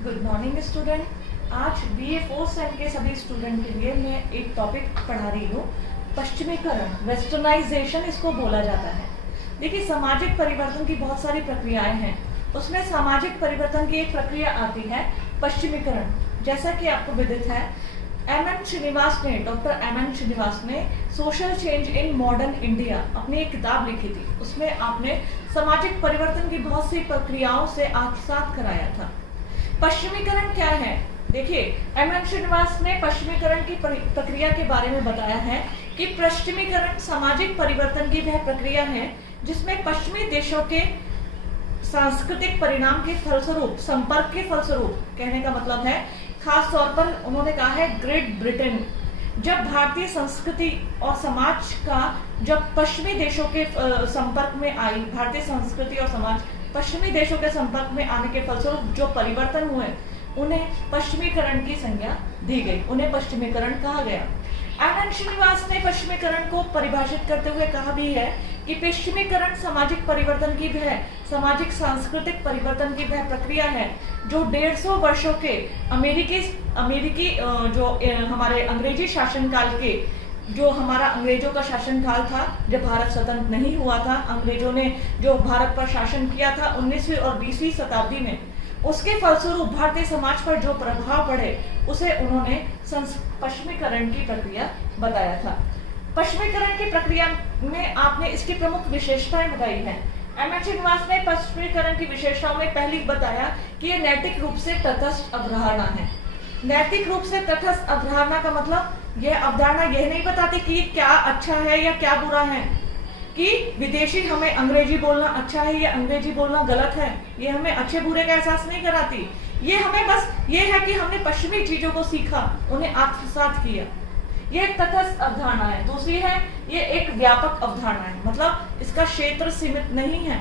Good morning student. आज BA fourth same के सभी स्टूडेंट के लिए मैं एक टॉपिक पढ़ा रही हूँ, पश्चिमीकरण, वेस्टर्नाइजेशन इसको बोला जाता है। देखिए, सामाजिक परिवर्तन की बहुत सारी प्रक्रियाएं हैं, उसमें सामाजिक परिवर्तन की एक प्रक्रिया आती है पश्चिमीकरण। जैसा कि आपको विदित है, डॉक्टर एम एन श्रीनिवास ने social change in modern India अपनी एक किताब लिखी थी। उसमें आपने सामाजिक परिवर्तन की बहुत सी प्रक्रियाओं से आत्मसात कराया था। पश्चिमीकरण क्या है? देखिए, एम एन श्रीनिवास ने पश्चिमीकरण की प्रक्रिया के बारे में बताया है कि पश्चिमीकरण सामाजिक परिवर्तन की वह प्रक्रिया है जिसमें पश्चिमी देशों के सांस्कृतिक परिणाम के फलस्वरूप, संपर्क के फलस्वरूप, कहने का मतलब है खास तौर पर उन्होंने कहा है ग्रेट ब्रिटेन, जब भारतीय संस्कृति और समाज का जब पश्चिमी देशों के संपर्क में आई, भारतीय संस्कृति और समाज पश्चिमी देशों के संपर्क में आने के फलस्वरूप जो परिवर्तन हुए, उन्हें पश्चिमीकरण की संज्ञा दी गई, उन्हें पश्चिमीकरण कहा गया। एम एन श्रीनिवास ने पश्चिमीकरण को परिभाषित करते हुए कहा भी है कि पश्चिमीकरण सामाजिक परिवर्तन की वह सामाजिक सांस्कृतिक परिवर्तन की वह प्रक्रिया है जो 150 वर्षों के अमेरिकी जो हमारे अंग्रेजी शासनकाल के, जो हमारा अंग्रेजों का शासनकाल था जब भारत स्वतंत्र नहीं हुआ था, अंग्रेजों ने जो भारत पर शासन किया था 19वीं और 20वीं शताब्दी में, उसके फलस्वरूप भारतीय समाज पर जो प्रभाव पड़े उसे उन्होंने पश्चिमीकरण की प्रक्रिया बताया था। पश्चिमीकरण की प्रक्रिया में आपने इसकी प्रमुख विशेषताएं बताई हैं। एम एन श्रीनिवास ने पश्चिमीकरण की विशेषताओं में पहली बताया कि यह नैतिक रूप से तटस्थ अवधारणा है। नैतिक रूप से तटस्थ अवधारणा का मतलब, यह अवधारणा यह नहीं बताती कि क्या अच्छा है या क्या बुरा है, कि विदेशी हमें अंग्रेजी बोलना अच्छा है या अंग्रेजी बोलना गलत है, ये हमें अच्छे बुरे का एहसास नहीं कराती। ये हमें बस ये है कि हमने पश्चिमी चीजों को सीखा, उन्हें आत्मसात किया। ये एक तटस्थ अवधारणा है। दूसरी है, ये एक व्यापक अवधारणा है, मतलब इसका क्षेत्र सीमित नहीं है।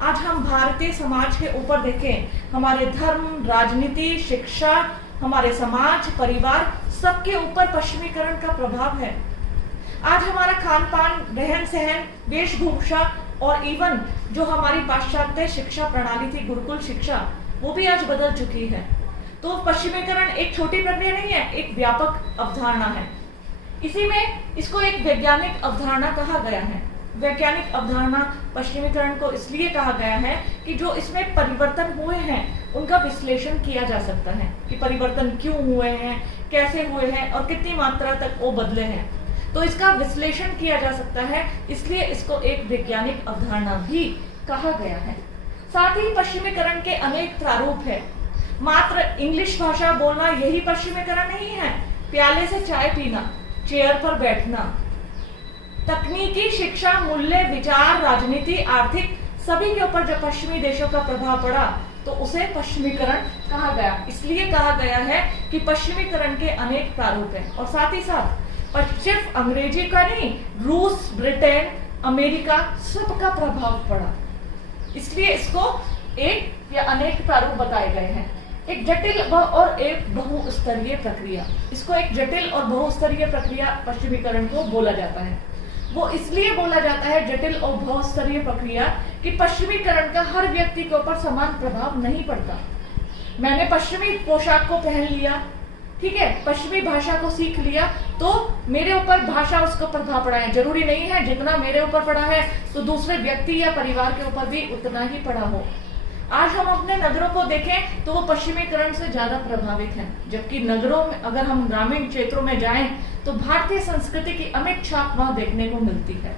आज हम भारतीय समाज के ऊपर देखें, हमारे धर्म, राजनीति, शिक्षा, हमारे समाज, परिवार, सबके ऊपर पश्चिमीकरण का प्रभाव है। आज हमारा खान पान, रहन सहन, वेशभूषा और इवन जो हमारी पाश्चात्य शिक्षा प्रणाली थी, गुरुकुल शिक्षा, वो भी आज बदल चुकी है। तो पश्चिमीकरण एक छोटी प्रक्रिया नहीं है, एक व्यापक अवधारणा है। इसी में इसको एक वैज्ञानिक अवधारणा कहा गया है। वैज्ञानिक अवधारणा पश्चिमीकरण को इसलिए कहा गया है कि जो इसमें परिवर्तन हुए हैं उनका विश्लेषण किया जा सकता है कि परिवर्तन क्यों हुए हैं, कैसे हुए हैं और कितनी मात्रा तक वो बदले हैं। तो इसका विश्लेषण किया जा सकता है, इसलिए इसको एक वैज्ञानिक अवधारणा भी कहा गया है। साथ ही पश्चिमीकरण के अनेक प्रारूप है। मात्र इंग्लिश भाषा बोलना यही पश्चिमीकरण नहीं है। प्याले से चाय पीना, चेयर पर बैठना, तकनीकी शिक्षा, मूल्य, विचार, राजनीति, आर्थिक, सभी के ऊपर जब पश्चिमी देशों का प्रभाव पड़ा तो उसे पश्चिमीकरण कहा गया। इसलिए कहा गया है कि पश्चिमीकरण के अनेक प्रारूप हैं। और साथ ही साथ सिर्फ अंग्रेजी का नहीं, रूस, ब्रिटेन, अमेरिका, सबका प्रभाव पड़ा, इसलिए इसको एक या अनेक प्रारूप बताए गए हैं। एक जटिल और एक बहुस्तरीय प्रक्रिया, इसको एक जटिल और बहुस्तरीय प्रक्रिया पश्चिमीकरण को बोला जाता है। वो इसलिए बोला जाता है जटिल और बहुस्तरीय प्रक्रिया कि पश्चिमीकरण का हर व्यक्ति के ऊपर समान प्रभाव नहीं पड़ता। मैंने पश्चिमी पोशाक को पहन लिया, ठीक है, पश्चिमी भाषा को सीख लिया, तो मेरे ऊपर भाषा उसका प्रभाव पड़ा है। जरूरी नहीं है जितना मेरे ऊपर पड़ा है तो दूसरे व्यक्ति या परिवार के ऊपर भी उतना ही पड़ा हो। आज हम अपने नगरों को देखें तो वो पश्चिमीकरण से ज्यादा प्रभावित हैं, जबकि नगरों में, अगर हम ग्रामीण क्षेत्रों में जाएं तो भारतीय संस्कृति की अमिट छाप वहां देखने को मिलती है।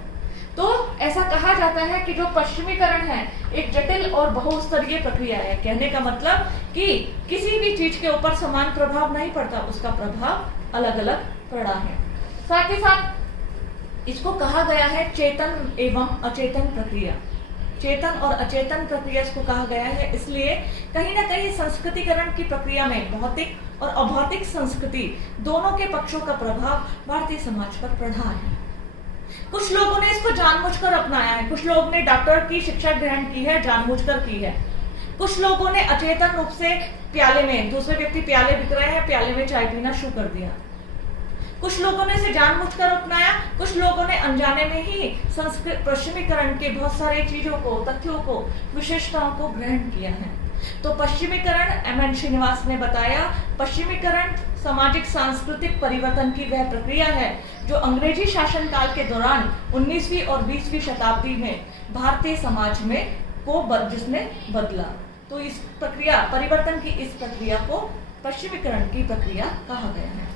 तो ऐसा कहा जाता है कि जो पश्चिमीकरण है एक जटिल और बहुस्तरीय प्रक्रिया है। कहने का मतलब कि किसी भी चीज के ऊपर समान प्रभाव नहीं पड़ता, उसका प्रभाव अलग अलग पड़ा है। साथ ही साथ इसको कहा गया है चेतन एवं अचेतन प्रक्रिया। चेतन और अचेतन प्रक्रिया इसको कहा गया है, इसलिए कहीं ना कहीं संस्कृतिकरण की प्रक्रिया में भौतिक और अभौतिक संस्कृति दोनों के पक्षों का प्रभाव भारतीय समाज पर पड़ा है। कुछ लोगों ने इसको जानबूझकर अपनाया है, कुछ लोगों ने डॉक्टर की शिक्षा ग्रहण की है, जानबूझकर की है। कुछ लोगों ने अचेतन रूप से प्याले में, दूसरे व्यक्ति प्याले बिक रहे हैं, प्याले में चाय पीना शुरू कर दिया। कुछ लोगों ने इसे जानबूझकर अपनाया, कुछ लोगों ने अनजाने में ही पश्चिमीकरण के बहुत सारे चीजों को, तथ्यों को, विशेषताओं को ग्रहण किया है। तो पश्चिमीकरण, एम.एन. श्रीनिवास ने बताया, पश्चिमीकरण सामाजिक सांस्कृतिक परिवर्तन की वह प्रक्रिया है जो अंग्रेजी शासन काल के दौरान 19वीं और 20वीं शताब्दी में भारतीय समाज में जिसने बदला। तो इस प्रक्रिया, परिवर्तन की इस प्रक्रिया को पश्चिमीकरण की प्रक्रिया कहा गया है।